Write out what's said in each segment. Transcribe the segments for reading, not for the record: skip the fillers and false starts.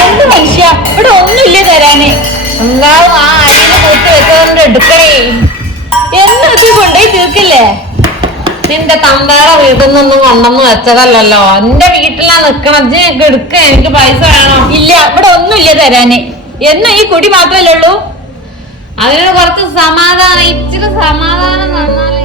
എന്ത് മനുഷ്യ ഇവിടെ ഒന്നുമില്ല തരാന്. എന്താവും ആ അടിയിൽ കൂട്ടി വെച്ചതുകൊണ്ട് എടുക്കണേ. എന്നും ഇത് കൊണ്ടുപോയി തീർക്കില്ലേ? നിന്റെ തന്തയുടെ വീട്ടിൽ നിന്നൊന്നും കൊണ്ടൊന്നും വെച്ചതല്ലല്ലോ. എന്റെ വീട്ടിലാ നിക്കണം. എനിക്ക് എടുക്ക, എനിക്ക് പൈസ വേണോ? ഇല്ല, ഇവിടെ ഒന്നുമില്ല തരാന്. എന്നും ഈ കുടി മാത്രമല്ലേ ഉള്ളൂ. അതിനോട് കുറച്ച് സമാധാനം, ഇച്ചിരി സമാധാനം തന്നാലേ.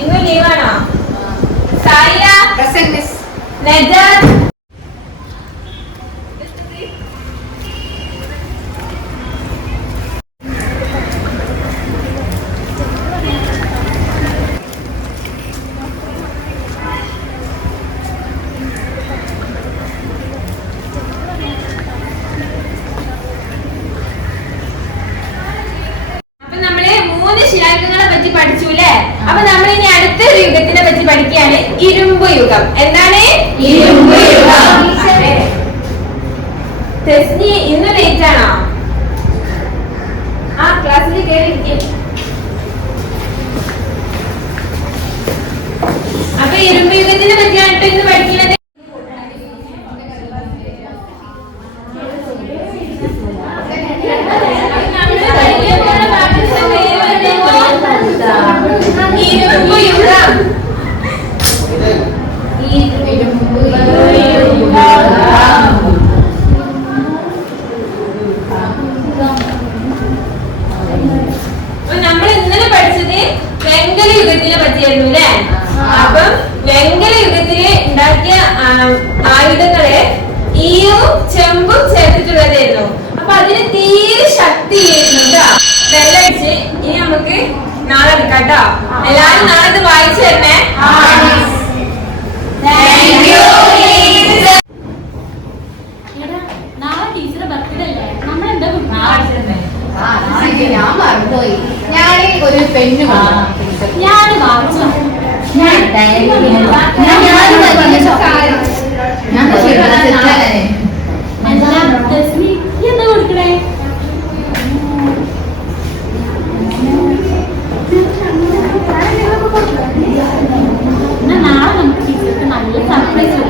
ഇന്ന് ലീവാണോ? സായില ശിലായുഗങ്ങളെ പറ്റി പഠിച്ചൂല്ലേ? അപ്പൊ നമ്മൾ ഇനി അടുത്തൊരു യുഗത്തിനെ പറ്റി പഠിക്കുകയാണ്. ഇരുമ്പ് യുഗം. എന്താണ് ഇരുമ്പ് യുഗം? ഇന്ന് ലേറ്റ് ആണോ? ആ ക്ലാസ്സിൽ കയറിയിരിക്കും. അപ്പൊ ഇരുമ്പ് യുഗത്തിനെ പറ്റിയാണ് ഇന്ന് പഠിക്കുന്നത്. നമ്മൾ ഇന്നലെ പഠിച്ചത് വെങ്കല യുഗത്തിനെ പറ്റിയായിരുന്നു അല്ലെ? അപ്പം വെങ്കല യുഗത്തില് ഉണ്ടാക്കിയ ആയുധങ്ങള് ഈയും ചെമ്പും ചേർത്തിട്ടുള്ളതായിരുന്നു. അപ്പൊ അതിന് തീരെ ശക്തി കേട്ടോ. വെള്ളടിച്ച് ഇനി നമുക്ക് നാളെ എടുക്കാം കേട്ടോ. എല്ലാരും നാളെ ഇത് വായിച്ചു തരണേ. നാളെ ടീച്ചറെ ബർത്ത്ഡേ അല്ലേ? നമ്മളെന്താ ഞാൻ മറന്നുപോയി. ഞാൻ ഒരു പെണ്ണ് ഞാൻ വാങ്ങിച്ചു. എന്താ കൊടുക്കണേ? നാളെ നമുക്ക് ടീച്ചർക്ക് നല്ല സർപ്രൈസ്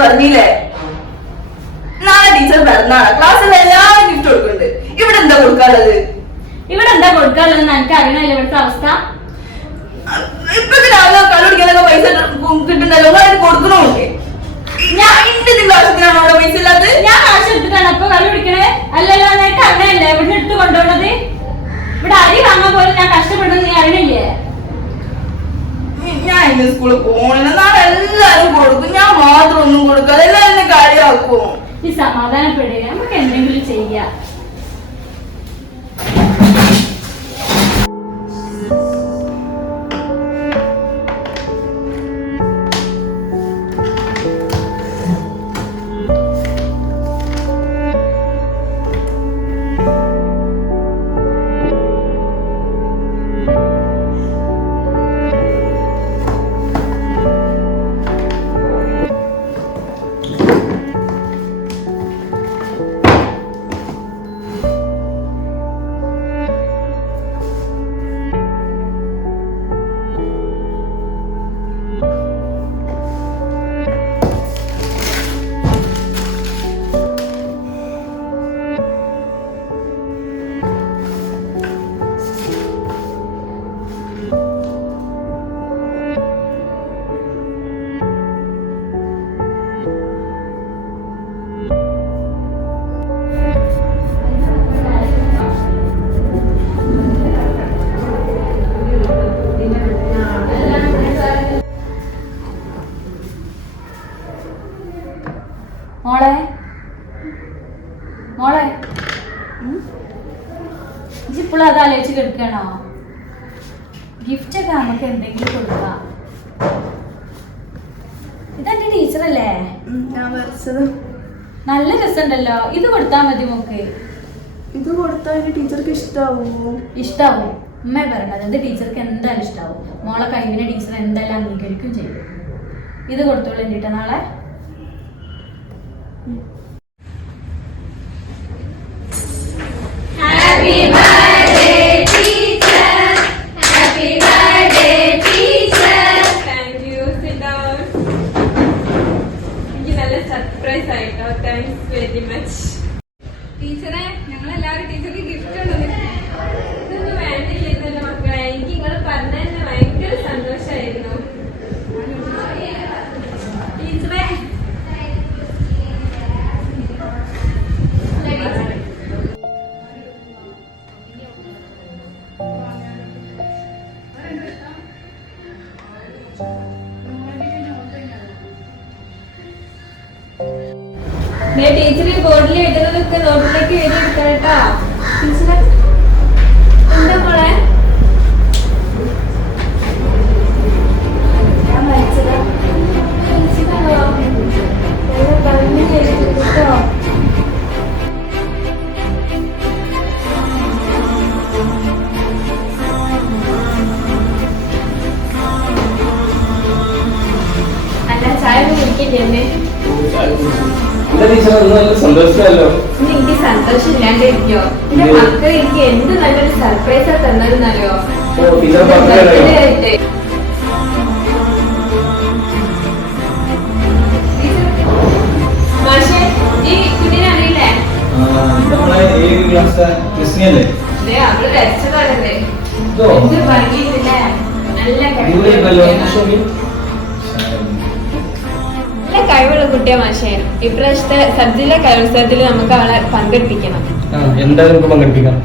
പറഞ്ഞില്ലേ? നാളെ ടീച്ചർ പിറന്നാളാ. ക്ലാസ്സിൽ എല്ലാവരും ഗിഫ്റ്റ് കൊടുക്കുന്നുണ്ട്. ഇവിടെ എന്താ കൊടുക്കാനുള്ളത്? ഇവിടെ എന്താ കൊടുക്കാനുള്ളത് എനിക്ക് അറിയണല്ലോ. ഇവിടുത്തെ അവസ്ഥ ഇപ്പൊ രാവിലെ കള്ളുടിക്കാനൊക്കെ പൈസ കിട്ടുന്നല്ലോ. കൊടുക്കണോക്കെ ഞാൻ എന്റെ ആവശ്യത്തിനാണോ അവിടെ പൈസ ഇല്ലാത്തത്? ഞാൻ ആവശ്യം എടുത്തിട്ടാണ് അപ്പൊ കള്ളു കുടിക്കണേ? അല്ലല്ലോ, എനിക്ക് അറിയണല്ലേ ഇവിടെ എടുത്ത് കൊണ്ടുപോണത്. ഇവിടെ അരി വാങ്ങാൻ പോലും ഞാൻ കഷ്ടപ്പെടുന്നത് നീ അറിയണില്ലേ? ഞാൻ ഇന്ന് സ്കൂളിൽ പോകണില്ല. നാളെ എല്ലാരും കൊടുക്കും, ഞാൻ മാത്രം ഒന്നും കൊടുക്കാതെ എല്ലാരും കാര്യമാക്കും. ഈ സമാധാനപ്പെടുക, നമുക്ക് എന്തെങ്കിലും ചെയ്യാം. മോളെ ഇപ്പോഴും അത് ആലോചിച്ച് കിടക്കണോ? ഗിഫ്റ്റ് ഒക്കെ നമുക്ക് എന്തെങ്കിലും കൊടുക്കാം. ഇതെന്റെ ടീച്ചറല്ലേ? ഞാൻ വരച്ചത്. നല്ല രസമുണ്ടല്ലോ. ഇത് കൊടുത്താൽ മതി മോക്ക്. ഇത് കൊടുത്താൽ എന്റെ ടീച്ചർക്ക് ഇഷ്ടാവുമോ? ഇഷ്ടാവും. ഉമ്മ പറയണത് ഇത് ടീച്ചർക്ക് എന്തായാലും ഇഷ്ടാവും. മോളെ കഴിവിനെ ടീച്ചർ എന്തായാലും അംഗീകരിക്കും ചെയ്യും. ഇത് കൊടുത്തോളൂ എന്നിട്ട് നാളെ. Thank you. Sit down. എനിക്ക് നല്ല സർപ്രൈസ് ആയിട്ടോ. Thanks very much. ടീച്ചറെ, ഞങ്ങളെല്ലാവരും ടീച്ചർക്ക് ഗിഫ്റ്റ് ഇതൊന്നും വേണ്ടില്ലായിരുന്നല്ലോ മക്കളെ. എനിക്ക് നിങ്ങൾ പറഞ്ഞതിന് ഭയങ്കര സന്തോഷമായിരുന്നു. ടീച്ചറെ, ടീച്ചർ ബോർഡിൽ എഴുതുന്നതൊക്കെ നോട്ടിലേക്ക് എഴുതി എടുക്കണം കേട്ടോ. ടീച്ചറെ, എന്താ മോളെ? ഞാൻ വരച്ചതാ. വരച്ചതാണോ? നല്ല ഭംഗി ചെയ്തിട്ടുണ്ട് കേട്ടോ. അല്ല, ചായ കുടിക്കില്ലേ? സന്തോഷമല്ലോ. എനിക്ക് സന്തോഷം ഇല്ലാണ്ടിരിക്കോ? എന്റെ മക്കൾ എനിക്ക് എന്ത് നല്ലൊരു സർപ്രൈസാ തന്നതെന്നറിയോ? ബർത്ത്ഡേ ആയിട്ട്. മാഷേ, ഈ കുഞ്ഞിനെ അറിയില്ലേ? ദേ, അവള് വരച്ചതാണല്ലേ. എന്ത് ഭംഗിയില്ലേ? നല്ല കഴിവുള്ള കുട്ടിയാ മാഷേ. ഇപ്രാവശ്യത്തെ സബ് ജില്ലാ കലോത്സവത്തിൽ നമുക്ക് അവളെ പങ്കെടുപ്പിക്കണം. എന്തായാലും നമുക്ക് പങ്കെടുപ്പിക്കാം.